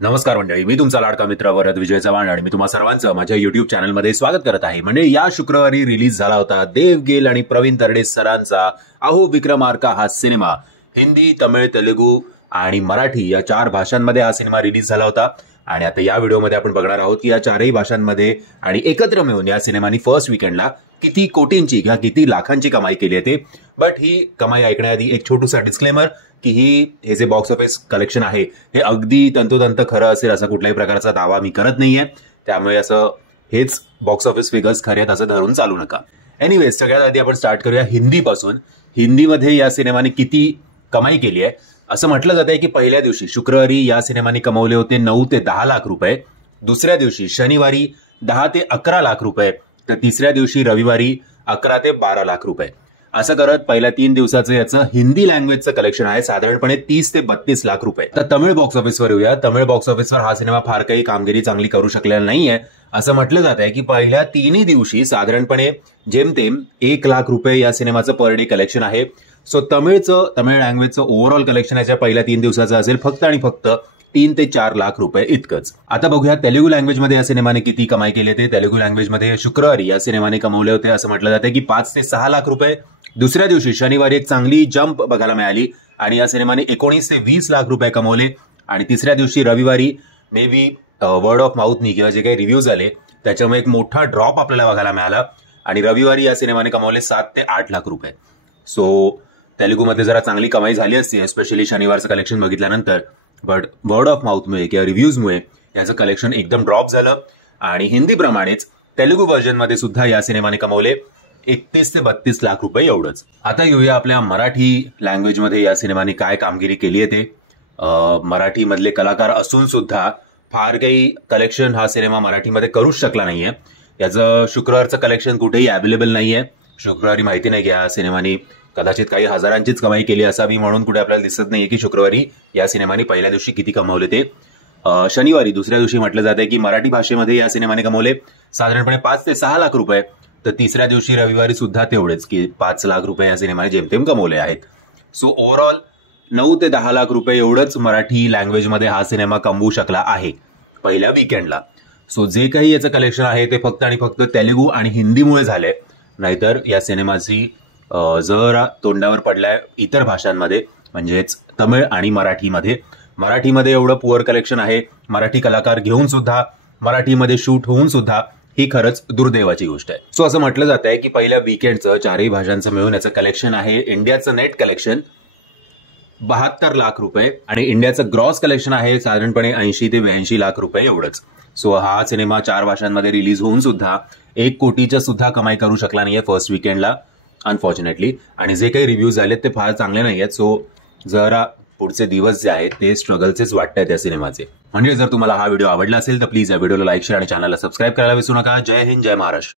नमस्कार मंडळी, मी तुमचा लाडका मित्र वरद विजय चव्हाण आणि मी तुम्हा सर्वांचं माझ्या युट्यूब चॅनलमध्ये स्वागत करत आहे. म्हणजे या शुक्रवारी रिलीज झाला होता देव गिल आणि प्रवीण तरडे सरांचा अहो विक्रमार्का हा सिनेमा. हिंदी, तमिळ, तेलुगू आणि मराठी या 4 भाषांमध्ये हा सिनेमा रिलीज झाला होता. आणि आता या व्हिडिओमध्ये आपण बघणार आहोत की या 4ही भाषांमध्ये आणि एकत्र मिळून या सिनेमानी फर्स्ट वीकेंडला किती कोटींची किंवा किती लाखांची कमाई केली आहे ते. बट ही कमाई ऐकण्याआधी एक छोटूसा डिस्क्लेमर की हे जे बॉक्स ऑफिस कलेक्शन आहे हे अगदी तंतोतंत खरं असेल असा कुठल्याही प्रकारचा दावा मी करत नाहीये. त्यामुळे असं हेच बॉक्स ऑफिस फिगर्स खरे आहेत असं धरून चालू नका. एनिवेज, सगळ्यात आधी आपण स्टार्ट करूया हिंदीपासून. हिंदीमध्ये या सिनेमाने किती कमाई केली आहे असं म्हटलं जात आहे की पहिल्या दिवशी शुक्रवारी या सिनेमाने कमवले होते 9 ते 10 लाख रुपये, दुसऱ्या दिवशी शनिवारी 10 ते 11 लाख रुपये, तर तिसऱ्या दिवशी रविवारी 11 ते 12 लाख रुपये. असं करत पहिल्या 3 दिवसाचं याचं हिंदी लँग्वेजचं कलेक्शन आहे साधारणपणे 30 ते 32 लाख रुपये. तर तमिळ बॉक्स ऑफिसवर येऊया. तमिळ बॉक्स ऑफिसवर हा सिनेमा फार काही कामगिरी चांगली करू शकलेला नाहीये. असं म्हटलं जात आहे की पहिल्या 3 दिवशी साधारणपणे जेमतेम 1 लाख रुपये या सिनेमाचं पर डे कलेक्शन आहे. सो तमिळ लँग्वेजचं ओव्हरऑल कलेक्शन याच्या पहिल्या 3 दिवसाचं असेल फक्त आणि फक्त 3 ते 4 लाख रुपये इतकंच. आता बघूया तेलुगू लँग्वेजमध्ये या सिनेमाने किती कमाई केली ते. तेलुगू लँग्वेजमध्ये शुक्रवारी या सिनेमाने कमवले होते असं म्हटलं जातं की 5 ते 6 लाख रुपये. दुसऱ्या दिवशी शनिवारी एक चांगली जंप बघायला मिळाली आणि या सिनेमाने 19 ते 20 लाख रुपये कमवले. आणि तिसऱ्या दिवशी रविवारी मे बी वर्ड ऑफ माउथनी किंवा जे काही रिव्ह्यूज आले त्याच्यामुळे एक मोठा ड्रॉप आपल्याला बघायला मिळाला आणि रविवारी या सिनेमाने कमवले 7 ते 8 लाख रुपये. सो तेलुगूमध्ये जरा चांगली कमाई झाली असती एस्पेशली शनिवारचं कलेक्शन बघितल्यानंतर. बट वर्ड ऑफ माउथमुळे किंवा रिव्ह्यूजमुळे याचं कलेक्शन एकदम ड्रॉप झालं. आणि हिंदीप्रमाणेच तेलुगू व्हर्जनमध्ये सुद्धा या सिनेमाने कमवले 31 ते 32 लाख रुपये एवढंच. आता येऊया आपल्या मराठी लँग्वेजमध्ये या सिनेमाने काय कामगिरी केली आहे ते. मराठीमधले कलाकार असून सुद्धा फार काही कलेक्शन हा सिनेमा मराठीमध्ये करूच शकला नाहीये. याचं शुक्रवारचं कलेक्शन कुठेही अवेलेबल नाहीये. शुक्रवारी माहिती नाही की या सिनेमाने कदाचित काही हजारांचीच कमाई केली असावी म्हणून कुठे आपल्याला दिसत नाहीये की शुक्रवारी या सिनेमाने पहिल्या दिवशी किती कमवले ते. शनिवारी दुसऱ्या दिवशी म्हटलं जात आहे की मराठी भाषेमध्ये या सिनेमाने कमवले साधारणपणे 5 ते 6 लाख रुपये. तर तिसऱ्या दिवशी रविवारी सुद्धा तेवढेच की 5 लाख रुपये या सिनेमाने जेमतेम कमवले आहेत. सो ओव्हरऑल 9 ते 10 लाख रुपये एवढंच मराठी लँग्वेजमध्ये हा सिनेमा कमवू शकला आहे पहिल्या वीकेंडला. सो जे काही याचं कलेक्शन आहे ते फक्त आणि फक्त तेलुगू आणि हिंदीमुळे झालंय. नाहीतर या सिनेमाची जरा तोंडावर पडलाय इतर भाषांमध्ये म्हणजेच तमिळ आणि मराठीमध्ये. मराठीमध्ये एवढं पुअर कलेक्शन आहे मराठी कलाकार घेऊन सुद्धा, मराठीमध्ये शूट होऊन सुद्धा, ही खरंच दुर्दैवाची गोष्ट आहे. सो असं म्हटलं जात आहे की पहिल्या वीकेंडचं 4ही भाषांचं मिळून याचं कलेक्शन आहे इंडियाचं नेट कलेक्शन 72 लाख रुपये आणि इंडियाचं ग्रॉस कलेक्शन आहे साधारणपणे 80 ते 82 लाख रुपये एवढंच. सो हा सिनेमा 4 भाषांमध्ये रिलीज होऊन सुद्धा 1 कोटीच्या सुद्धा कमाई करू शकला नाहीये फर्स्ट वीकेंडला अनफॉर्च्युनेटली. आणि जे काही रिव्ह्यूज झालेत ते फार चांगले नाही आहेत. सो जरा पुढचे दिवस जे आहेत ते स्ट्रगलचेच वाटत आहेत या सिनेमाचे. म्हणजे जर तुम्हाला हा व्हिडिओ आवडला असेल तर प्लीज या व्हिडिओला लाईक, शेअर आणि चॅनलला सबस्क्राईब करायला विसरू नका. जय हिंद, जय महाराष्ट्र.